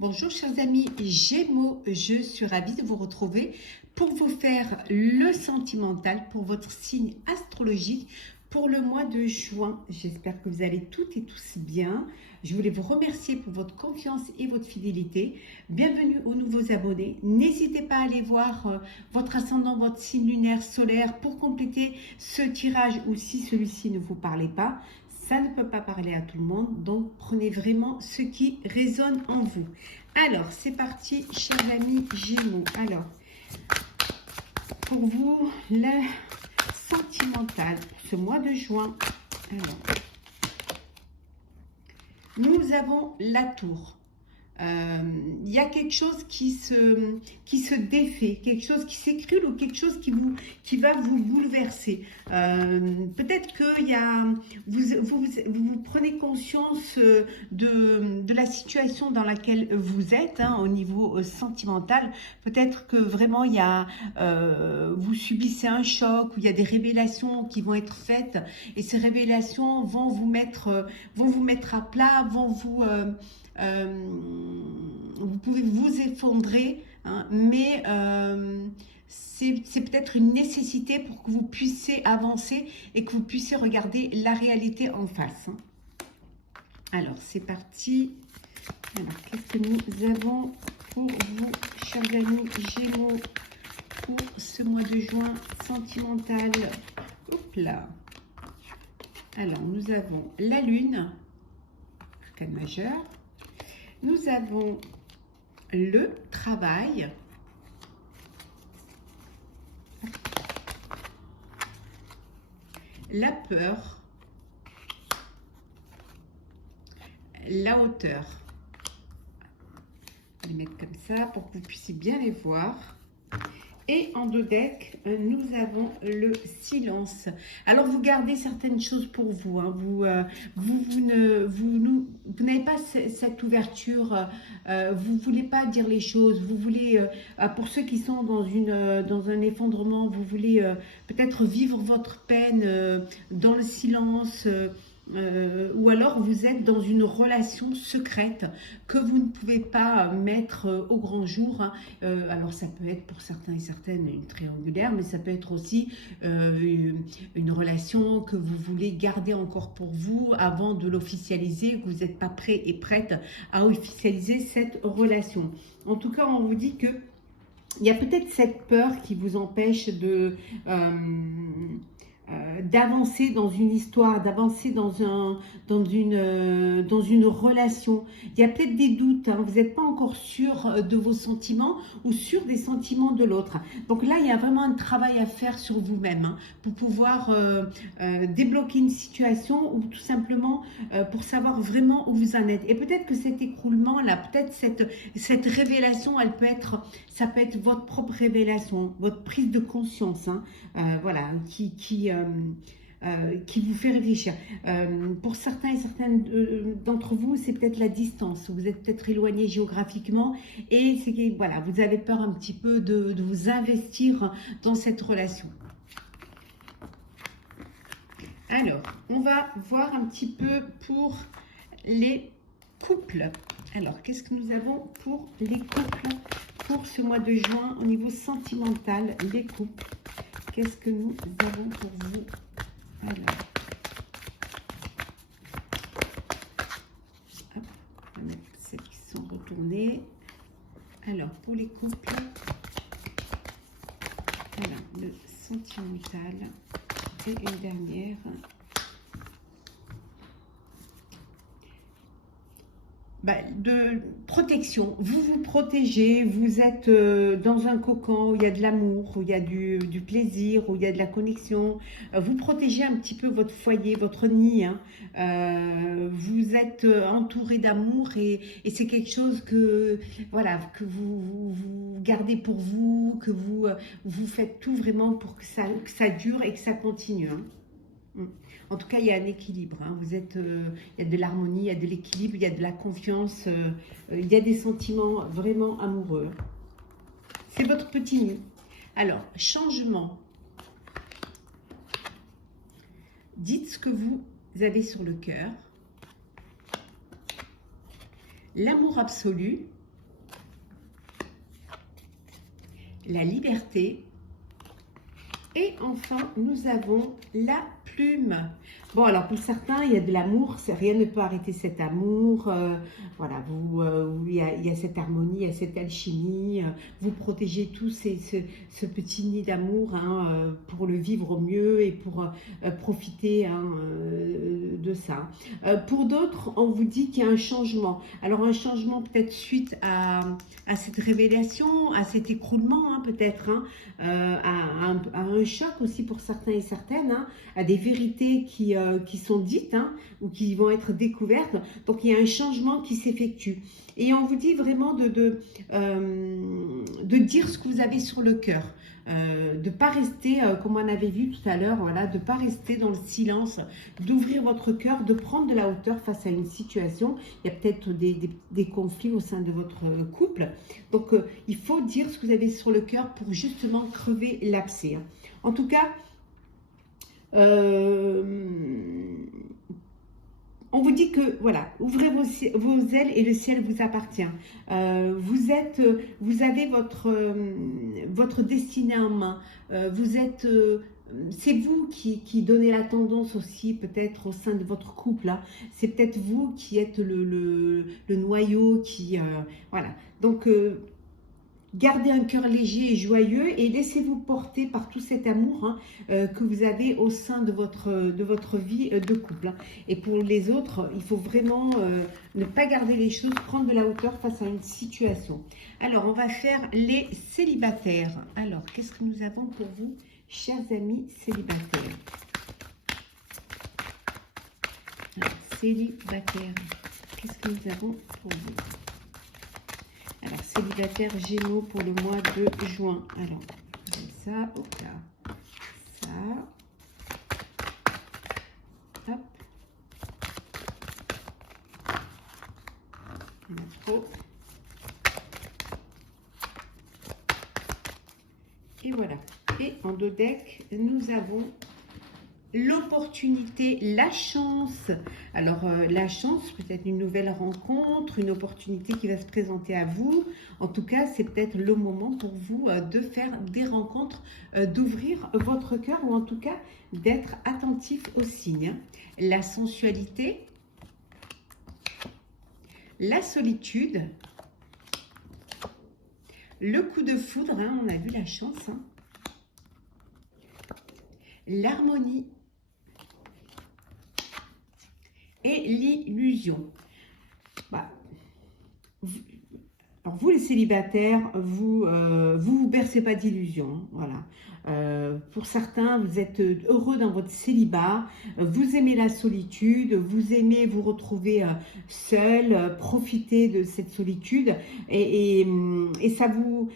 Bonjour chers amis Gémeaux, je suis ravie de vous retrouver pour vous faire le sentimental pour votre signe astrologique pour le mois de juin. J'espère que vous allez toutes et tous bien. Je voulais vous remercier pour votre confiance et votre fidélité. Bienvenue aux nouveaux abonnés. N'hésitez pas à aller voir votre ascendant, votre signe lunaire, solaire pour compléter ce tirage ou si celui-ci ne vous parlait pas. Ça ne peut pas parler à tout le monde, donc prenez vraiment ce qui résonne en vous. Alors, c'est parti, chers amis Gémeaux. Alors, pour vous, le sentimental, ce mois de juin. Alors, nous avons la tour. Il y a quelque chose qui se défait, quelque chose qui s'écrule ou quelque chose qui va vous bouleverser. Peut-être que vous prenez conscience de la situation dans laquelle vous êtes au niveau sentimental. Peut-être que vraiment vous subissez un choc ou il y a des révélations qui vont être faites et ces révélations vont vous mettre à plat, vous pouvez vous effondrer, mais c'est peut-être une nécessité pour que vous puissiez avancer et que vous puissiez regarder la réalité en face. Alors, c'est parti. Alors, qu'est-ce que nous avons pour vous, chers amis Gémeaux, pour ce mois de juin sentimental? Hop là. Alors, nous avons la Lune, arcane majeur. Nous avons le travail, la peur, la hauteur. Je vais les mettre comme ça pour que vous puissiez bien les voir. Et en dos deck, nous avons le silence. Alors, vous gardez certaines choses pour vous. Vous n'avez pas cette ouverture. Vous ne voulez pas dire les choses. Vous voulez, pour ceux qui sont dans un effondrement, vous voulez peut-être vivre votre peine dans le silence. Ou alors vous êtes dans une relation secrète que vous ne pouvez pas mettre au grand jour. Alors ça peut être pour certains et certaines une triangulaire, mais ça peut être aussi une relation que vous voulez garder encore pour vous avant de l'officialiser, que vous n'êtes pas prêt et prête à officialiser cette relation. En tout cas, on vous dit que il y a peut-être cette peur qui vous empêche d'avancer dans une histoire, d'avancer dans une relation. Il y a peut-être des doutes, vous n'êtes pas encore sûr de vos sentiments ou sûr des sentiments de l'autre. Donc là, il y a vraiment un travail à faire sur vous-même pour pouvoir débloquer une situation ou tout simplement pour savoir vraiment où vous en êtes. Et peut-être que cet écroulement-là, peut-être cette révélation, ça peut être votre propre révélation, votre prise de conscience, voilà, qui vous fait réfléchir. Pour certains et certaines d'entre vous, c'est peut-être la distance. Vous êtes peut-être éloigné géographiquement et c'est que voilà, vous avez peur un petit peu de vous investir dans cette relation. Alors, on va voir un petit peu pour les couples. Alors, qu'est-ce que nous avons pour les couples pour ce mois de juin au niveau sentimental, les couples? Qu'est-ce que nous avons pour vous? Alors, hop, on va mettre celles qui sont retournées. Alors, pour les couples, voilà, le sentimental et une dernière. De protection, vous vous protégez, vous êtes dans un cocon où il y a de l'amour, où il y a du plaisir, où il y a de la connexion, vous protégez un petit peu votre foyer, votre nid, vous êtes entouré d'amour et c'est quelque chose que, voilà, que vous gardez pour vous, que vous faites tout vraiment pour que ça dure et que ça continue. En tout cas, il y a un équilibre. Il y a de l'harmonie, il y a de l'équilibre, il y a de la confiance, il y a des sentiments vraiment amoureux. C'est votre petit nid. Alors, changement. Dites ce que vous avez sur le cœur. L'amour absolu. la liberté. Et enfin, nous avons la plume. Bon, alors pour certains, il y a de l'amour. Rien ne peut arrêter cet amour. Voilà, il y a cette harmonie, il y a cette alchimie. Vous protégez tous ce petit nid d'amour hein, pour le vivre au mieux et pour profiter hein, de ça. Pour d'autres, on vous dit qu'il y a un changement. Alors un changement peut-être suite à cette révélation, à cet écroulement hein, peut-être, hein, à un choc aussi pour certains et certaines, hein, à des vérités qui sont dites hein, ou qui vont être découvertes. Donc il y a un changement qui s'effectue. Et on vous dit vraiment de dire ce que vous avez sur le cœur. De ne pas rester, comme on avait vu tout à l'heure, voilà, de ne pas rester dans le silence, d'ouvrir votre cœur, de prendre de la hauteur face à une situation. Il y a peut-être des conflits au sein de votre couple. Donc, il faut dire ce que vous avez sur le cœur pour justement crever l'abcès. Hein. En tout cas, on vous dit que, voilà, ouvrez vos ailes et le ciel vous appartient. Vous avez votre destinée en main. C'est vous qui donnez la tendance aussi, peut-être au sein de votre couple. Hein. C'est peut-être vous qui êtes le noyau voilà. Donc, gardez un cœur léger et joyeux et laissez-vous porter par tout cet amour hein, que vous avez au sein de votre vie de couple. Hein. Et pour les autres, il faut vraiment ne pas garder les choses, prendre de la hauteur face à une situation. Alors, on va faire les célibataires. Alors, qu'est-ce que nous avons pour vous, chers amis célibataires? Alors, célibataires, qu'est-ce que nous avons pour vous? Alors, célibataire Gémeaux pour le mois de juin. Alors, ça, hop là, ça, hop. Il y en a trop. Et voilà. Et en dos deck, nous avons l'opportunité, la chance. Alors, la chance, peut-être une nouvelle rencontre, une opportunité qui va se présenter à vous. En tout cas, c'est peut-être le moment pour vous de faire des rencontres, d'ouvrir votre cœur ou en tout cas d'être attentif aux signes. La sensualité, la solitude, le coup de foudre, hein, on a vu la chance, hein, l'harmonie, et l'illusion. Bah, alors vous les célibataires, vous bercez pas d'illusions, voilà. Pour certains, vous êtes heureux dans votre célibat, vous aimez la solitude, vous aimez vous retrouver seul, profiter de cette solitude et ça vous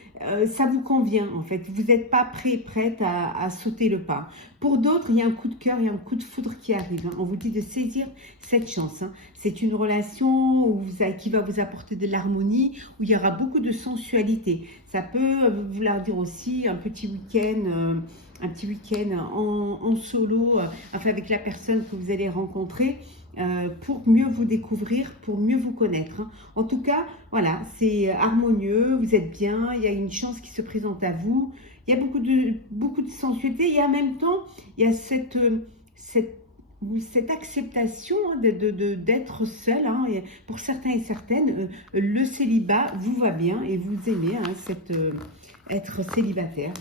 convient en fait. Vous n'êtes pas prête à sauter le pas. Pour d'autres, il y a un coup de cœur, il y a un coup de foudre qui arrive. Hein. On vous dit de saisir cette chance. Hein. C'est une relation qui va vous apporter de l'harmonie, où il y aura beaucoup de sensualité. Ça peut vouloir dire aussi un petit week-end en solo, enfin avec la personne que vous allez rencontrer, pour mieux vous découvrir, pour mieux vous connaître. Hein. En tout cas, voilà, c'est harmonieux, vous êtes bien, il y a une chance qui se présente à vous. Il y a beaucoup de sensualité et en même temps, il y a cette acceptation d'être seul. Hein, pour certains et certaines, le célibat vous va bien et vous aimez hein, être célibataire.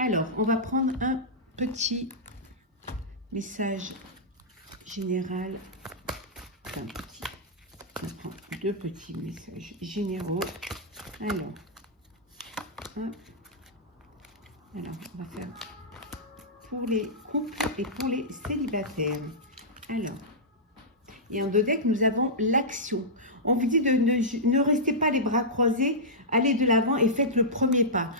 Alors, on va prendre un petit message général. Enfin, on prend deux petits messages généraux. Alors, on va faire pour les couples et pour les célibataires. Alors, et en dos deck, nous avons l'action. On vous dit de ne restez pas les bras croisés, allez de l'avant et faites le premier pas.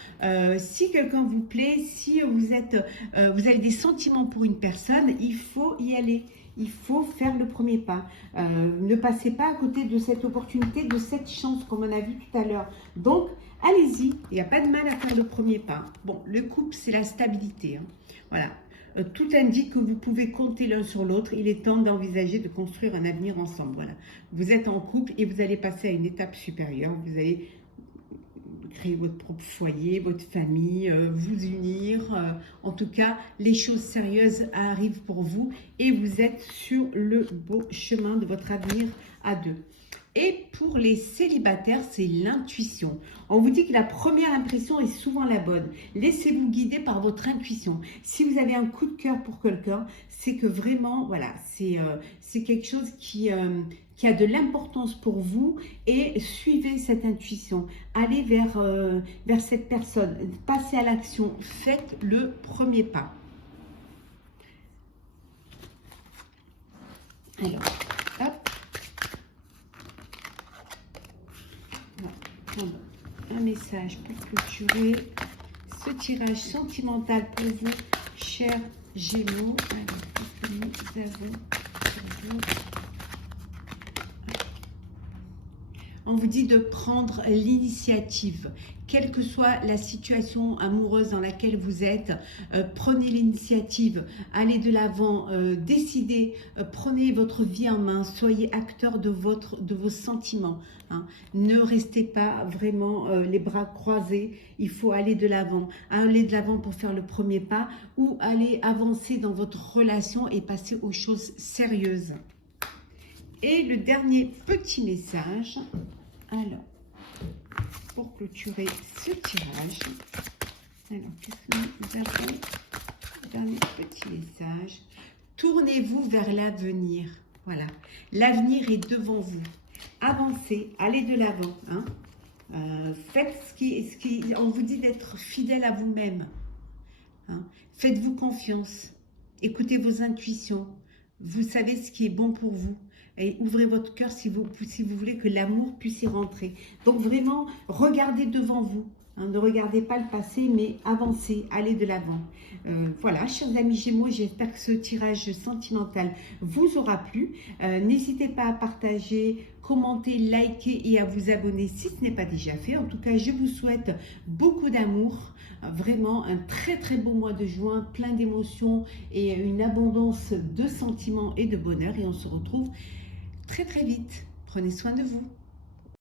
Si quelqu'un vous plaît, si vous avez des sentiments pour une personne, il faut y aller. Il faut faire le premier pas. Ne passez pas à côté de cette opportunité, de cette chance, comme on a vu tout à l'heure. Donc, allez-y. Il n'y a pas de mal à faire le premier pas. Bon, le couple, c'est la stabilité. Hein. Voilà. Tout indique que vous pouvez compter l'un sur l'autre. Il est temps d'envisager de construire un avenir ensemble. Voilà. Vous êtes en couple et vous allez passer à une étape supérieure. Vous allez créer votre propre foyer, votre famille, vous unir. En tout cas, les choses sérieuses arrivent pour vous et vous êtes sur le beau chemin de votre avenir à deux. Et pour les célibataires, c'est l'intuition. On vous dit que la première impression est souvent la bonne. Laissez-vous guider par votre intuition. Si vous avez un coup de cœur pour quelqu'un, c'est que vraiment, voilà, c'est quelque chose qui a de l'importance pour vous et suivez cette intuition. Allez vers cette personne, passez à l'action, faites le premier pas. Alors, hop. Un message pour clôturer ce tirage sentimental pour vous, chers Gémeaux. Alors, qu'est-ce que nous avons pour vous? On vous dit de prendre l'initiative. Quelle que soit la situation amoureuse dans laquelle vous êtes, prenez l'initiative, allez de l'avant, décidez, prenez votre vie en main, soyez acteur de vos sentiments. Hein. Ne restez pas vraiment les bras croisés, il faut aller de l'avant pour faire le premier pas ou aller avancer dans votre relation et passer aux choses sérieuses. Et le dernier petit message, alors, pour clôturer ce tirage, alors, qu'est-ce que nous avons? Dernier petit message. Tournez-vous vers l'avenir. Voilà, l'avenir est devant vous. Avancez, allez de l'avant. Hein. Faites ce qui, on vous dit d'être fidèle à vous-même. Hein. Faites-vous confiance. Écoutez vos intuitions. Vous savez ce qui est bon pour vous. Et ouvrez votre cœur si vous voulez que l'amour puisse y rentrer. Donc vraiment, regardez devant vous. Hein, ne regardez pas le passé, mais avancez, allez de l'avant. Voilà, chers amis Gémeaux, j'espère que ce tirage sentimental vous aura plu. N'hésitez pas à partager, commenter, liker et à vous abonner si ce n'est pas déjà fait. En tout cas, je vous souhaite beaucoup d'amour. Vraiment un très très beau mois de juin, plein d'émotions et une abondance de sentiments et de bonheur. Et on se retrouve très très vite. Prenez soin de vous.